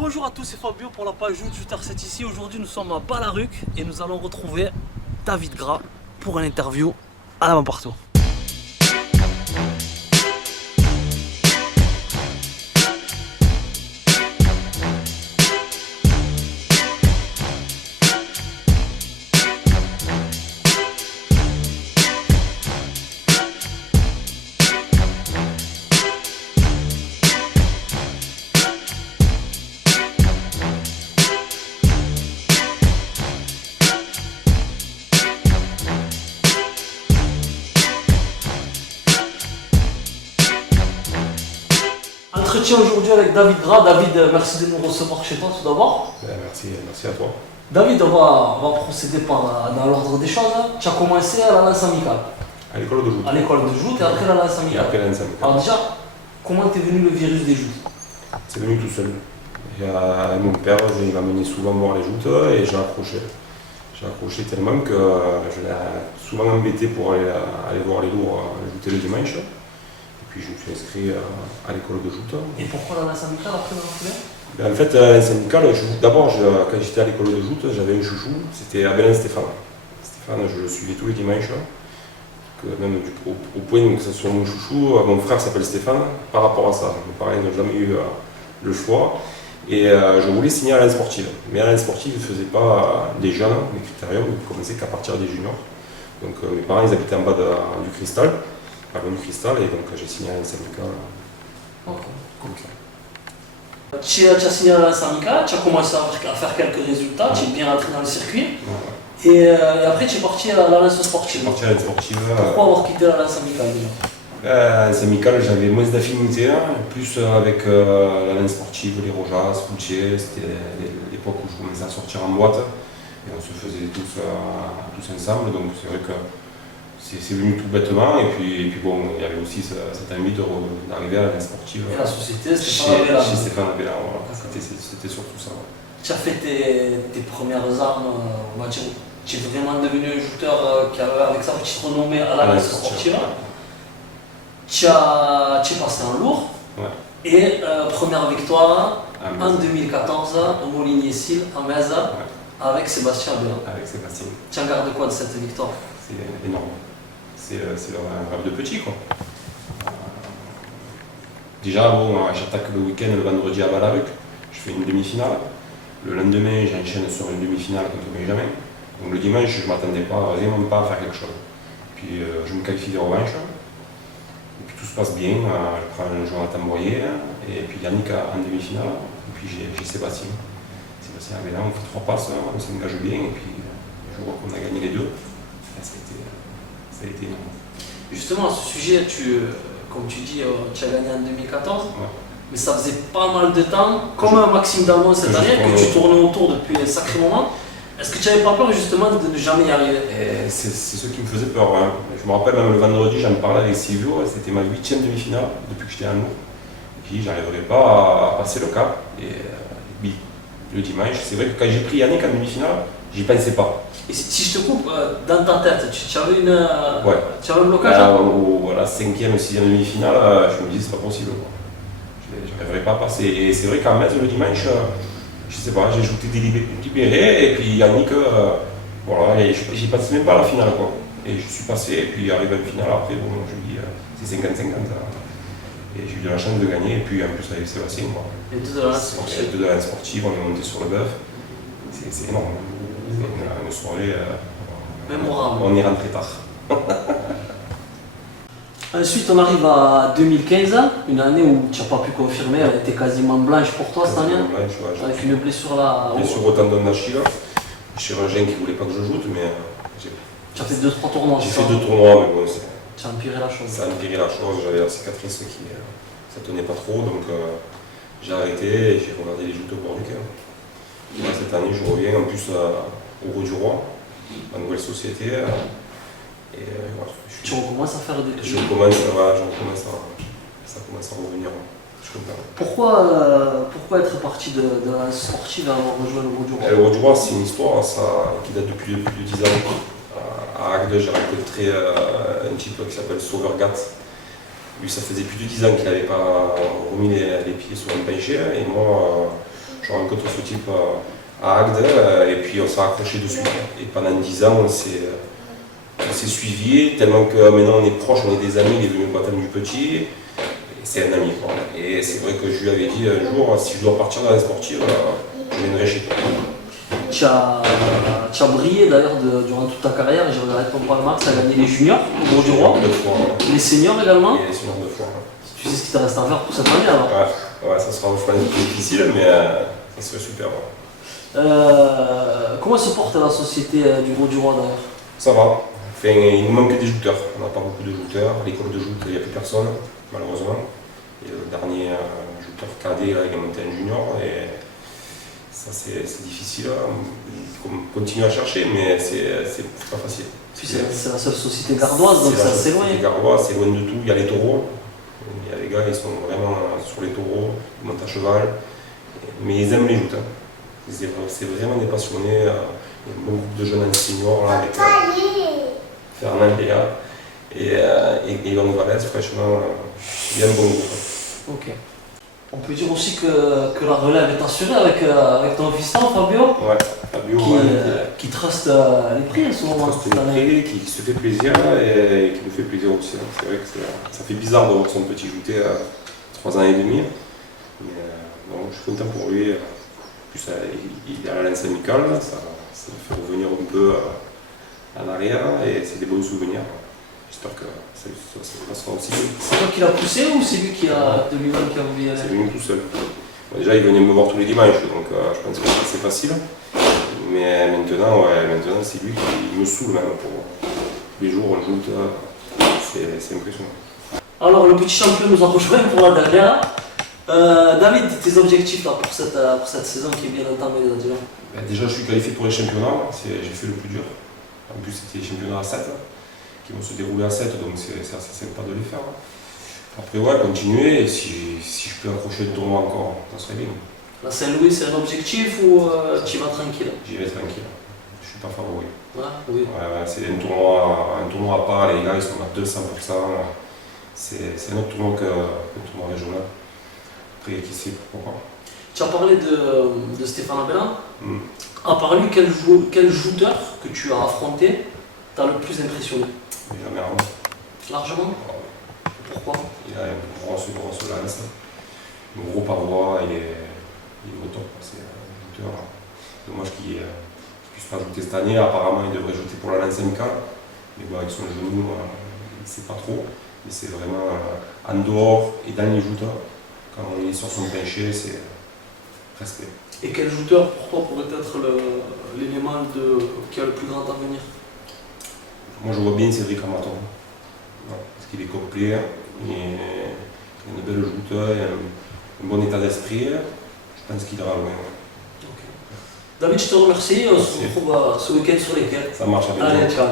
Bonjour à tous, c'est Fabio pour la page Twitter, c'est ici. Aujourd'hui nous sommes à Balaruc et nous allons retrouver David Gras pour une interview à la main partout. Entretien aujourd'hui avec David Gras. David, merci de nous recevoir chez toi tout d'abord. Merci à toi. David, on va procéder dans l'ordre des choses. Tu as commencé à la lance amicale. À l'école de joute. À l'école de joute et après la lance Et amicale. après la lance amicale. Alors déjà, comment t'es venu le virus des joutes? C'est venu tout seul. Mon père, il m'amenait souvent voir les joutes et j'ai accroché. J'ai accroché tellement que je l'ai souvent embêté pour aller voir les lourds jouter le dimanche. Et puis je me suis inscrit à l'école de joute. Et pourquoi la lance amicale après dans la foulée? En fait, la lance amicale, d'abord, quand j'étais à l'école de joute, j'avais un chouchou, c'était Abelin Stéphane. Stéphane, je le suivais tous les dimanches. Même au point que ce soit mon chouchou, mon frère s'appelle Stéphane, par rapport à ça. Mes parents n'ont jamais eu le choix. Et je voulais signer à l'Alliance sportive. Mais à l'Alliance sportive, ils ne faisaient pas des jeunes, les critériums, ils ne commençaient qu'à partir des juniors. Donc mes parents, ils habitaient en bas du Cristal, à du Cristal, et donc j'ai signé à l'Alliance amicale. Ok, comme ça. Tu as signé à l'Alliance amicale, tu as commencé à faire quelques résultats, tu es bien rentré dans le circuit. Ouais. Et après, tu es parti à l'Alliance sportive. Je suis parti à l'Alliance sportive. Pourquoi avoir quitté l'Alliance amicale déjà? L'Alliance amicale, j'avais moins d'affinité, plus avec l'Alliance sportive, les Rojas, Poutier. C'était l'époque où je commençais à sortir en boîte. Et on se faisait tous ensemble, donc c'est vrai que c'est venu tout bêtement. Et puis bon, il y avait aussi cette envie d'arriver à l'Alliance sportive. Et la société, Stéphane Abella. Chez Stéphane Abella, voilà. C'était surtout ça. Ouais. Tu as fait tes premières armes, on va dire, tu es vraiment devenu un joueur qui avait avec sa petite renommée à l'Alliance sportive. Tu es passé en lourd. Ouais. Et première victoire en 2014 au Molinier-Sile, à Metz, avec Sébastien Abella. Avec Sébastien. Tu en gardes quoi de cette victoire? C'est énorme. C'est un rêve de petit, quoi. Déjà, bon, j'attaque le week-end, le vendredi à Balaruc. Je fais une demi-finale. Le lendemain, j'enchaîne sur une demi-finale contre Benjamin. Donc le dimanche, je ne m'attendais vraiment pas à faire quelque chose. Puis je me qualifie de revanche. Et puis tout se passe bien. Je prends un Jonathan Boyer. Et puis Yannick en demi-finale. Et puis j'ai Sébastien. Sébastien Abella, on fait 3 passes, on s'engage bien. Et puis je vois qu'on a gagné les deux. Et ça a été énorme. Justement, à ce sujet, comme tu dis, tu as gagné en 2014. Ouais. Mais ça faisait pas mal de temps, comme un Maxime Dalmont cette année, que tu tournais autour depuis un sacré moment. Est-ce que tu n'avais pas peur justement de ne jamais y arriver? C'est ce qui me faisait peur. Hein. Je me rappelle même le vendredi, j'en parlais avec Silvio, c'était ma 8e demi-finale depuis que j'étais à nous. Et puis j'arriverais pas à passer le cap. Et le dimanche, c'est vrai que quand j'ai pris Yannick en demi-finale, j'y pensais pas. Et si je te coupe, dans ta tête, tu avais tu avais un blocage? À la 5e, 6e demi-finale, je me dis c'est pas possible. Je n'arriverais pas à passer. Et c'est vrai qu'en Metz, le dimanche, je sais pas, j'ai joué libéré, et puis Yannick, voilà, j'y passais même pas à la finale, quoi. Et je suis passé, et puis arrivé à une finale après, bon, je me dis, c'est 50-50. Et j'ai eu de la chance de gagner, et puis en plus avec Sébastien, quoi. Les deux de l'Alliance sportive. Les deux de l'Alliance sportive, on est monté sur le bœuf. C'est énorme. C'est une soirée. Mémorable. On est rentré tard. Ensuite, on arrive à 2015, une année où tu n'as pas pu confirmer, elle était quasiment blanche pour toi cette année, avec une blessure là. Blessure au tendon d'Achille, chirurgien qui ne voulait pas que je joue, mais tu as fait 2-3 tournois. J'ai fait 2 tournois, mais bon, tu as empiré la chose. Ça a empiré la chose, j'avais la cicatrice qui ne tenait pas trop, donc j'ai arrêté et j'ai regardé les joutes au bord du cœur. Cette année, je reviens en plus au Roi du Roi, ma nouvelle société. Et voilà, tu recommences à faire des trucs. Ça commence à revenir. Je suis content. Pourquoi être parti de la sportive et avoir rejoint le Roi du Roi? Le Roi du Roi, c'est une histoire qui date depuis plus de 10 ans. À Agde, j'ai rencontré un type qui s'appelle Sauveur Gat. Lui, ça faisait plus de 10 ans qu'il n'avait pas remis les pieds sur un penché. Et moi, je rencontre ce type à Agde et puis on s'est accroché dessus. Et pendant 10 ans, on s'est suivi, tellement que maintenant on est proches, on est des amis, il est venu au baptême du petit. Et c'est un ami, quoi. Et c'est vrai que je lui avais dit un jour, si je dois partir dans la sportive, je viendrai chez toi. Tu as brillé d'ailleurs durant toute ta carrière, et j'ai regardé ton palmarès, tu as gagné les juniors au Gros du Roi, Deux fois, ouais. les seniors également. Et les seniors 2 fois. Ouais. Tu sais ce qu'il te reste à faire pour cette année alors? Ouais, ça sera un choix difficile, mais ça serait super. Ouais. Comment se porte la société du Gros du Roi d'ailleurs? Ça va. Enfin, il nous manque des jouteurs. On n'a pas beaucoup de jouteurs. À l'école de joute, il n'y a plus personne, malheureusement. Et le dernier jouteur cadet, là, il est monté en junior. Et ça, c'est difficile. On continue à chercher, mais c'est pas facile. Puis c'est la seule société gardoise, donc c'est assez loin. C'est gardoise, c'est loin de tout. Il y a les taureaux. Il y a les gars, ils sont vraiment sur les taureaux, ils montent à cheval. Mais ils aiment les joutes. Hein. C'est vraiment des passionnés. Il y a un bon groupe de jeunes en senior là, avec Fernand, Léa et Young Valès, franchement, il y a un bon groupe. Ok. On peut dire aussi que la relève est assurée avec ton fiston Fabio, Ouais, Fabio, qui truste les prix en ce moment. Qui se fait plaisir et qui nous fait plaisir aussi. Hein. C'est vrai que ça fait bizarre de voir son petit jouter à 3 ans et demi. Mais non, je suis content pour lui. En plus, il est à la lance amicale, ça me fait revenir un peu en arrière et c'est des bons souvenirs. J'espère que ça sera aussi bien. C'est toi qui l'as poussé ou c'est lui qui a de lui-même qui a voulu y aller? C'est lui tout seul. Bon, déjà, il venait me voir tous les dimanches, donc je pense que c'est facile. Mais maintenant, c'est lui qui me saoule même. Tous les jours, on joue, c'est impressionnant. Alors, le petit champion nous a rejoint pour la dernière. David, tes objectifs là, pour cette saison qui est bien entamée déjà? Déjà, je suis qualifié pour les championnats, j'ai fait le plus dur. En plus, c'était les championnats à 7, qui vont se dérouler à 7, donc c'est assez sympa de les faire. Après, ouais, continuer, et si je peux accrocher le tournoi encore, ça serait bien. La Saint-Louis, c'est un objectif ou tu y vas tranquille? J'y vais tranquille, je suis pas favori. Ouais, oui. Ouais, c'est un tournoi à part, les gars ils sont à 200%. C'est un autre tournoi qu'un tournoi régional. Après, qui sait pourquoi pas. Tu as parlé de Stéphane Abelin. À part lui, quel joueur que tu as affronté t'a le plus impressionné? Jamais avant. Largement? Ouais. Pourquoi? Il a une grosse lance, un gros pavois, il est au top. C'est un joueur. Dommage qu'il ne puisse pas jouer cette année. Apparemment, il devrait jouer pour la lance amicale. Mais bon, avec son genou, il ne sait pas trop. Mais c'est vraiment en dehors et dans les jouteurs. Quand il est sur son plancher, c'est respect. Et quel joueur pour toi pourrait être l'élément qui a le plus grand avenir? Moi je vois bien Cédric Amaton. Parce qu'il est complet, il a une belle jouteur, il a un bon état d'esprit. Je pense qu'il ira loin. Okay. David, je te remercie. On se retrouve ce week-end sur les quais. Ça marche à bientôt. Allez, ciao.